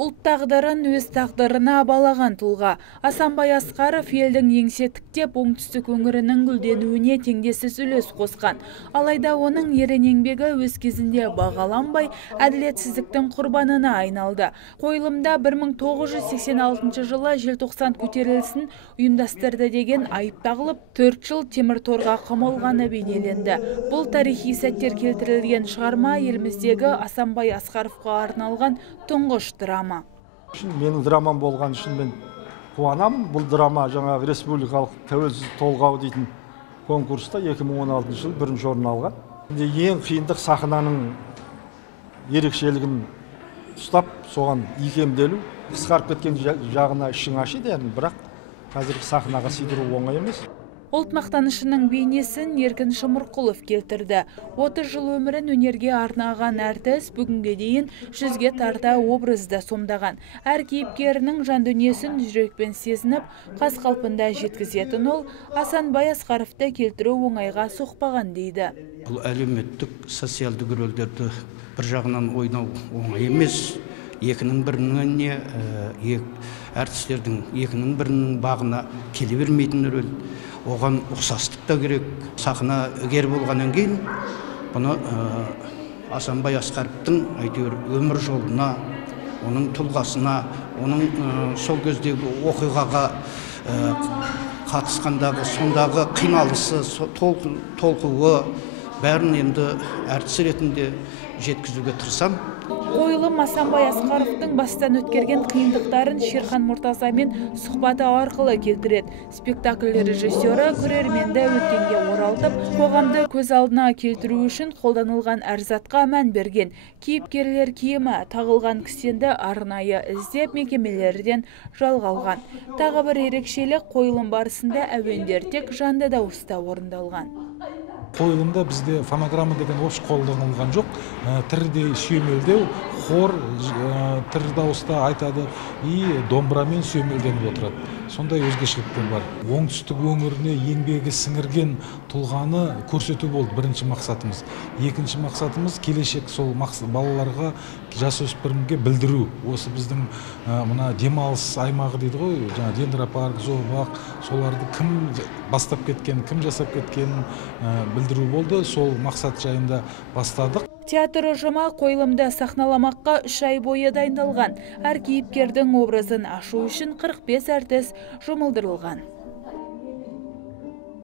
Ұлт тағдырын өз тағдырына балаған тұлға. Асанбай Асқаров елдің еңсе тіктеп оңтүстік өңірінің гүлденуіне теңдессіз үлес қосқан. Алайда оның ерен еңбегі өз кезінде бағаланбай, әділетсіздіктің құрбанына айналды. Қойылымда 1986 жылы желтоқсан көтерілісін ұйымдастырды деген айып тағылып, 4 жыл темір торға қамалғаны бейнеленді. Бұл тарихи сәттер келтірілген шығарма еліміздегі Асанбай Асқаровқа арналған тұңғыш драма. Менің драмам болған үшін мен қуанамын. Бұл драма жаңағы республикалық тәуелсіз толғау дейтін конкурста 2016 жыл бірінші орын алған. Ең қиындық сахнаның ерекшелігін ұстап, соған икемделу. Қысқарып кеткен жағына ішің ашиды, бірақ қазіргі сахнаға сыйдыру оңай емес. Ұлт мақтанышының бейнесін Еркін Шымырқұлов келтірді. 30 жыл өмірін өнерге арнаған әртіс бүгінге дейін 100-ге тарта образда сомдаған. Әр кейіпкерінің жан дүниесін жүрекпен сезініп, қаз қалпында жеткізетін ол, Асанбай Асқаровты келтіру оңайға соқпаған дейді. Бұл әлеуметтік, социалдық рөлдерді бір жағынан ойнау оңай емес. Екінің біріне, әртістердің екінің бірінің бағына келе бермейтін рөл. Оған ұқсастық та керек. Сахна егер болғаннан кейін, бұны Асанбай Асқаровтың өмір жолына, оның тұлғасына, оның сол кездегі оқиғаға қатысқандағы, сондағы қиналысы, толқуы бәрін енді әртіс ретінде жеткізуге тырысам. Қойылым Асанбай Асқаровтың бастан өткерген қиындықтарын Шерхан Мұртазамен сұхбаты арқылы келтіреді. Спектакль режиссері көрерменді өткенге оралтып, қоғамды көз алдына келтіру үшін қолданылған әр затқа мән берген. Кейіпкерлер киімі, тағылған кісенді арнайы іздеп мекемелерден жалға алған. Тағы бір ерекшелік, қойылым барысында әуендер тек жанды дауыста орындалған. Қойылымда бізде фонограмма деген еш қолданылған жоқ. Тірде сүйемелдеу, хор тір дауыста айтады, домбырамен сүйемелденіп отырады. Сондай өзгешеліктер бар. Оңтүстік өңіріне еңбегі сіңірген тұлғаны көрсету болды бірінші мақсатымыз. Екінші мақсатымыз келешек сол балаларға, жасөспірімге білдіру. Осы біздің мына демалыс аймағы дейді ғой, жаңа дендропарк, зообақ, соларды кім бастап кеткен, кім жасап кеткен білдіру болды. Сол мақсат жайында бастадық. Театр ұжымы қойылымды сахналамаққа 3 ай бойы дайындалған. Әр кейіпкердің образын ашу үшін 45 әртіс жұмылдырылған.